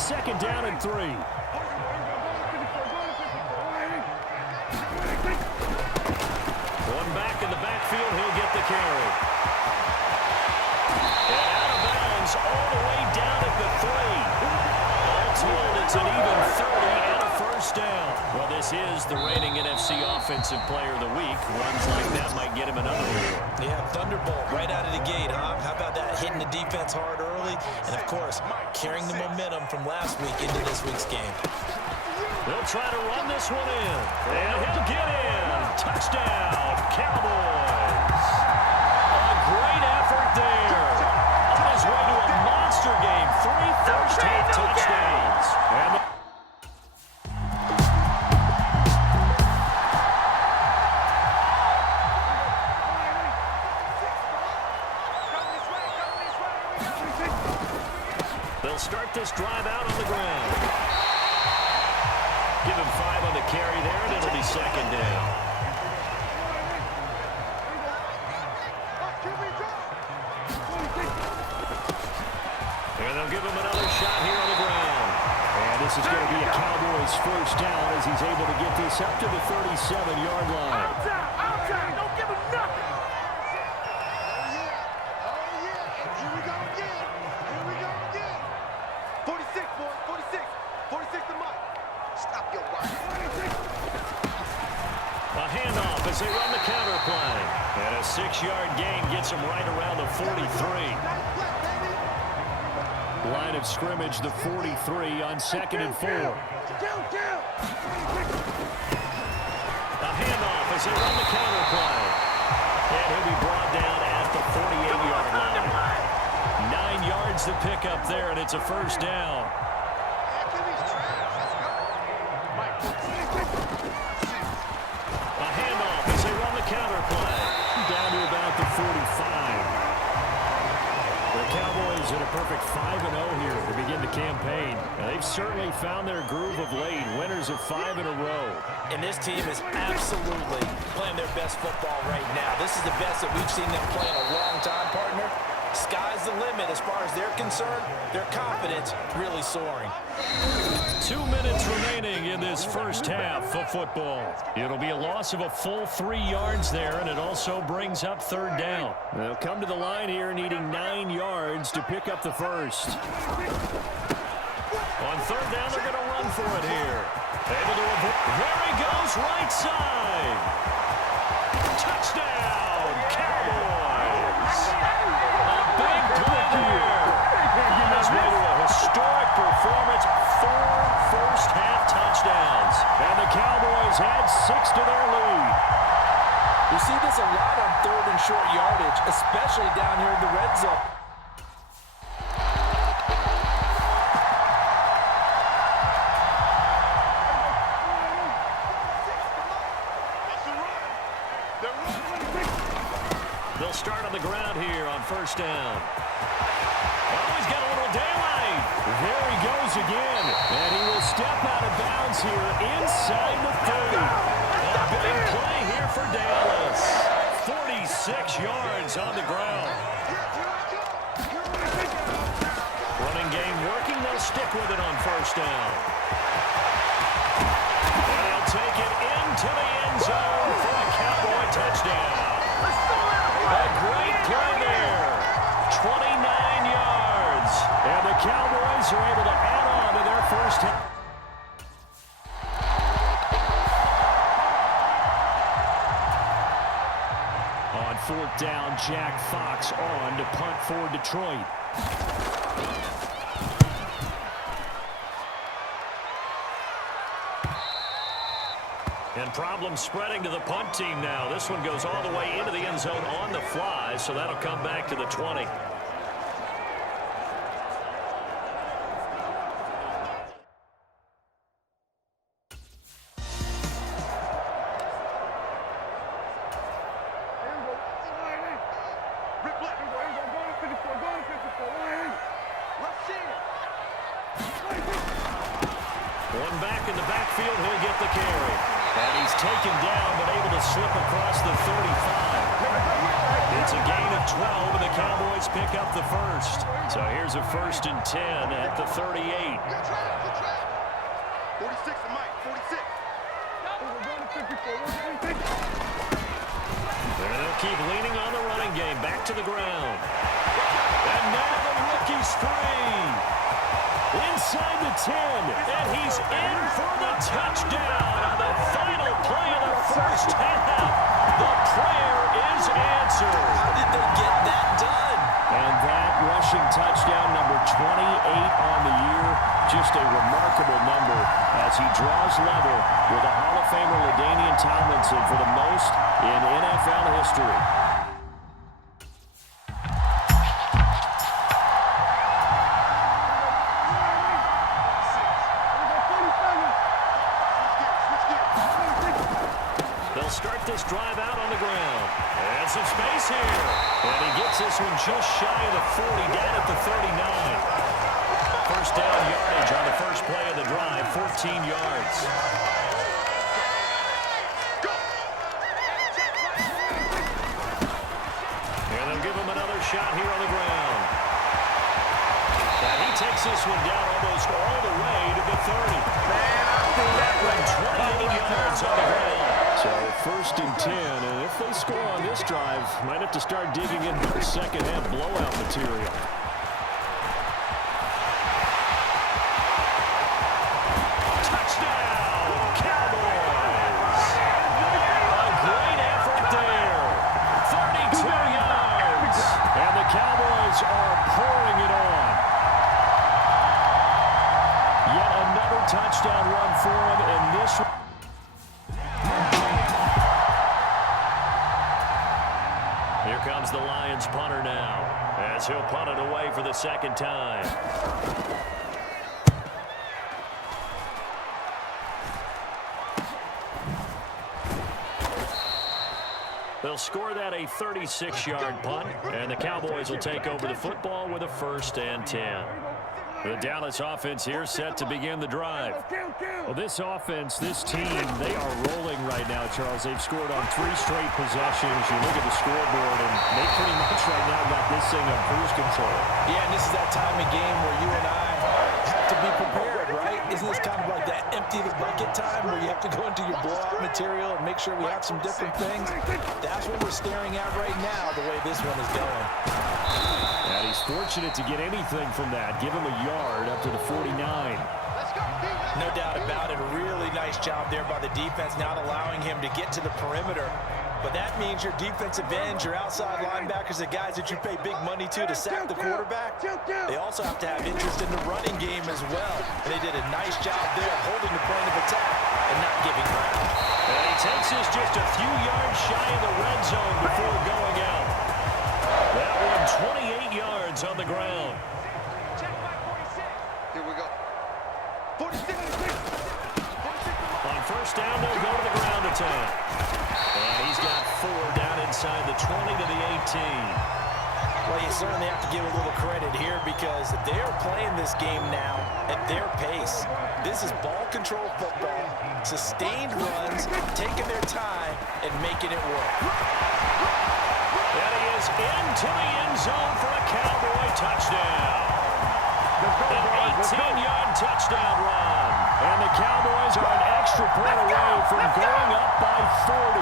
Second down and 3. One back in the backfield. He'll get the carry. And out of bounds all the way down at the 3. All told, it's an even 30 and a first down. Well, this is the reigning NFC Offensive Player of the Week. Runs like that might get him another award. Yeah, thunderbolt right out of the gate, huh? How about that? Hitting the defense hard early, and of course, carrying the momentum from last week into this week's game. They'll try to run this one in, and he'll get in. Touchdown, Cowboys. A great effort there. On his way to a monster game. 3 first-half touchdowns. And they'll start this drive out on the ground. Give him 5 on the carry there, and it'll be second down. And they'll give him another shot here on the ground. And this is going to be a Cowboys first down as he's able to get this up to the 37-yard line. Outside, don't give him nothing. Here we go again. 46, boys, 46. 46 to Mike. Stop your run. A handoff as they run the counter play. And a 6-yard gain gets him right around the 43. Line of scrimmage, the 43 on 2nd and 4. A handoff as they run the counter play. And he'll be brought down at the 48-yard line. 9 yards to pick up there, and it's a first down. A handoff as they run the counter play. Down to about the 45. The Cowboys at a perfect 5-0 here to begin the campaign. They've certainly found their groove of late. Winners of 5 in a row. And this team is absolutely playing their best football right now. This is the best that we've seen them play in a long time, partner. Sky's the limit as far as they're concerned. Their confidence really soaring. 2 minutes remaining in this first half of football. It'll be a loss of a full 3 yards there, and it also brings up third down. They'll come to the line here needing 9 yards to pick up the first. On third down, they're going to run for it here. Able to avoid. There he goes, right side. Touchdown, Cowboys. A big play there. On his way to a historic performance, 4 first-half touchdowns. And the Cowboys add 6 to their lead. We see this a lot on third and short yardage, especially down here in the red zone. They'll start on the ground here on first down. Oh, he's got a little daylight. There he goes again. And he will step out of bounds here inside the 30. A big play here for Dallas. 46 yards on the ground. Running game working. They'll stick with it on first down. And he'll take it into the end zone for a Cowboy touchdown. A great play there. 29 yards. And the Cowboys are able to add on to their first half. On fourth down, Jack Fox on to punt for Detroit. And problems spreading to the punt team now. This one goes all the way into the end zone on the fly, so that'll come back to the 20. One back in the backfield, he'll get the carry. And he's taken down, but able to slip across the 35. It's a gain of 12, and the Cowboys pick up the first. So here's a 1st and 10 at the 38. Good trap. 46 to Mike, 46. There they'll keep leaning on the running game. Back to the ground. And now the rookie's free. Inside the 10, and he's in for the touchdown on the final play of the first half. The prayer is answered. How did they get that done? And that rushing touchdown, number 28 on the year, just a remarkable number as he draws level with a Hall of Famer LaDainian Tomlinson for the most in NFL history. They'll start this drive out on the ground. And some space here. And he gets this one just shy of the 40, down at the 39. First down yardage on the first play of the drive, 14 yards. And they'll give him another shot here on the ground. And he takes this one down almost all the way to the 30. That one, 28 yards on the ground. So 1st and 10, and if they score on this drive, might have to start digging into their second half blowout material. Touchdown, Cowboys! A great effort there. 32 yards, and the Cowboys are pouring it on. Yet another touchdown run for him in this one. Here comes the Lions punter now, as he'll punt it away for the second time. They'll score that a 36-yard punt, and the Cowboys will take over the football with a 1st and 10. The Dallas offense here set to begin the drive. Well, this offense, this team, they are rolling right now, Charles. They've scored on 3 straight possessions. You look at the scoreboard, and they pretty much right now got this thing on cruise control. Yeah, and this is that time of game where you and I have to be prepared, right? Isn't this kind of like that empty the bucket time where you have to go into your blowout material and make sure we have some different things? That's what we're staring at right now, the way this one is going. And he's fortunate to get anything from that. Give him a yard up to the 49. No doubt about it. A really nice job there by the defense, not allowing him to get to the perimeter. But that means your defensive ends, your outside linebackers, the guys that you pay big money to sack the quarterback, they also have to have interest in the running game as well. And they did a nice job there holding the point of attack and not giving ground. And he takes this just a few yards shy of the red zone before going out. That one, 28 yards on the ground. Here we go. 46. On first down, they'll go to the ground attack. And he's got 4 down inside the 20 to the 18. Well, you certainly have to give a little credit here because they're playing this game now at their pace. This is ball control football, sustained runs, taking their time and making it work. And he is into the end zone for a Cowboy touchdown. An 18-yard touchdown run. And the Cowboys are an extra point away from going up by 40.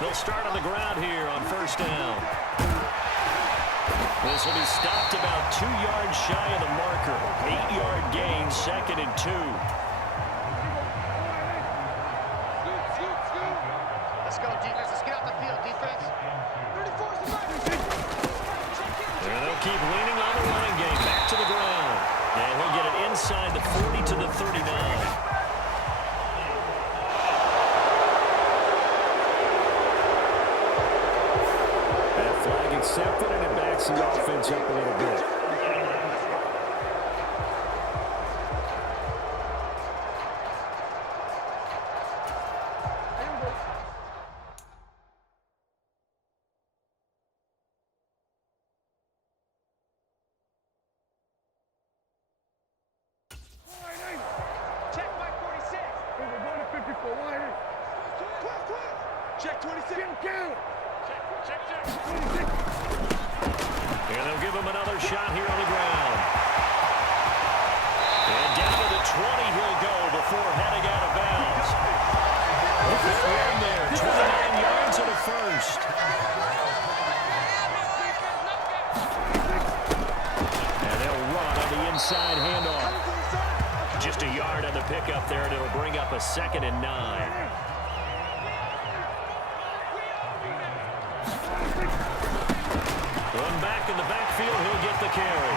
They'll start on the ground here on first down. This will be stopped about 2 yards shy of the marker. 8-yard gain, 2nd and 2. Let's go, defense. Let's get out the field, defense. 34's the line. There they'll keep leaning on the running game. Back to the ground. And he'll get it inside the 40 to the 39. That flag accepted, and it backs the offense up a little bit. Check 26. And they'll give him another shot here on the ground. And down to the 20 he'll go before heading out of bounds. Look at the end there, 29 yards and a first. And they'll run on the inside handoff. Just a yard on the pickup there, and it'll bring up a 2nd and 9. One back in the backfield, he'll get the carry.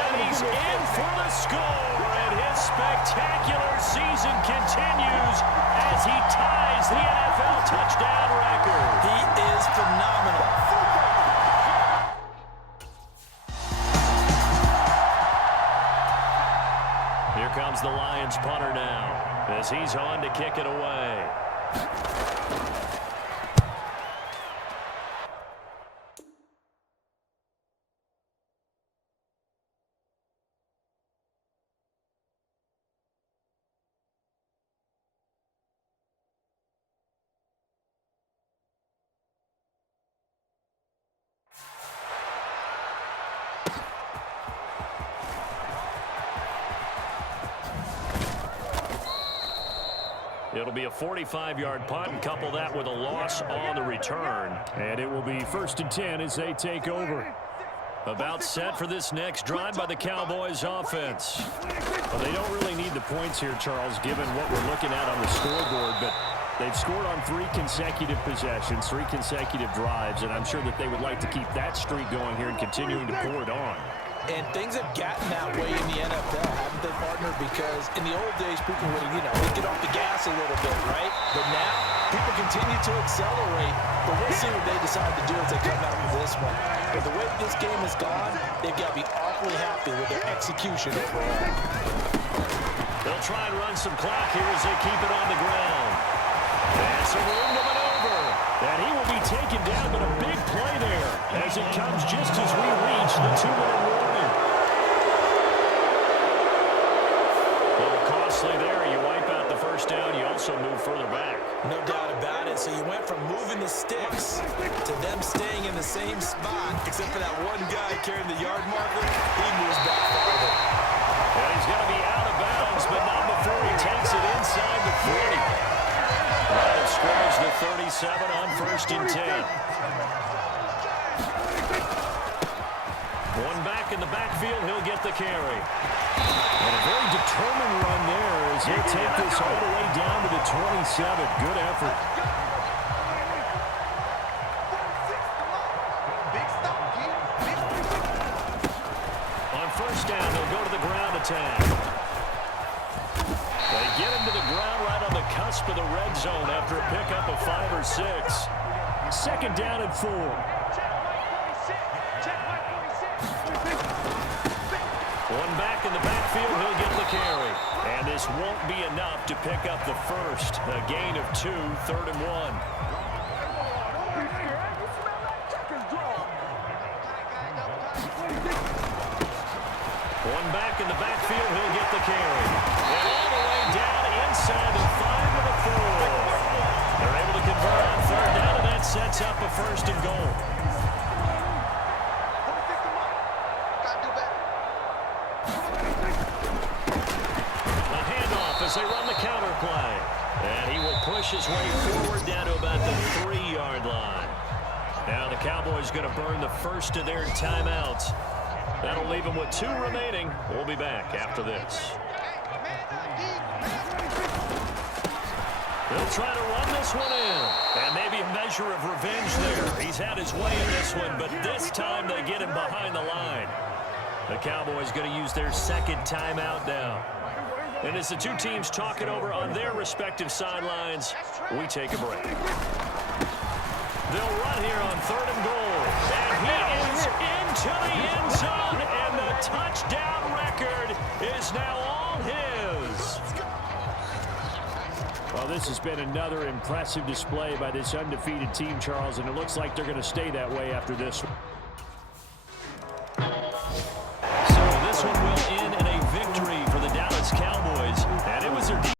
And he's in for the score, and his spectacular season continues as he ties the NFL touchdown record. He is phenomenal. Here comes the Lions punter now as he's on to kick it away. It'll be a 45-yard punt, and couple that with a loss on the return. And it will be 1st and 10 as they take over. About set for this next drive by the Cowboys offense. Well, they don't really need the points here, Charles, given what we're looking at on the scoreboard. But they've scored on 3 consecutive possessions, 3 consecutive drives, and I'm sure that they would like to keep that streak going here and continuing to pour it on. And things have gotten that way in the NFL, haven't they, partner? Because in the old days, people would, they'd get off the gas a little bit, right? But now, people continue to accelerate. But we'll see what they decide to do as they come out with this one. But the way this game has gone, they've got to be awfully happy with their execution overall. They'll try and run some clock here as they keep it on the ground. And some room to maneuver. And he will be taken down, but a big play there as it comes just as we reach the 2-minute warning. There, you wipe out the first down, you also move further back. No doubt about it. So you went from moving the sticks to them staying in the same spot, except for that one guy carrying the yard marker. He moves back farther. And he's going to be out of bounds, but not before he takes it inside the 40. That scores the 37 on 1st and 10. One back in the backfield, he'll get the carry. And a very determined run there as he'll take this all the way down to the 27. Good effort. On 1st down, they'll go to the ground attack. They get him to the ground right on the cusp of the red zone after a pickup of 5 or 6. 2nd down and 4. One back in the backfield, he'll get the carry. And this won't be enough to pick up the first. A gain of 2, 3rd and 1. One back in the backfield, he'll get the carry. And all the way down inside the 5 to the 4. They're able to convert on 3rd down, and that sets up a 1st and goal. As they run the counter play. And he will push his way forward down to about the 3-yard line. Now the Cowboys going to burn the first of their timeouts. That'll leave them with 2 remaining. We'll be back after this. They'll try to run this one in. And maybe a measure of revenge there. He's had his way in this one, but this time they get him behind the line. The Cowboys going to use their 2nd timeout now. And as the 2 teams talk it over on their respective sidelines, we take a break. They'll run here on 3rd and goal. And he is into the end zone, and the touchdown record is now all his. Well, this has been another impressive display by this undefeated team, Charles, and it looks like they're going to stay that way after this one.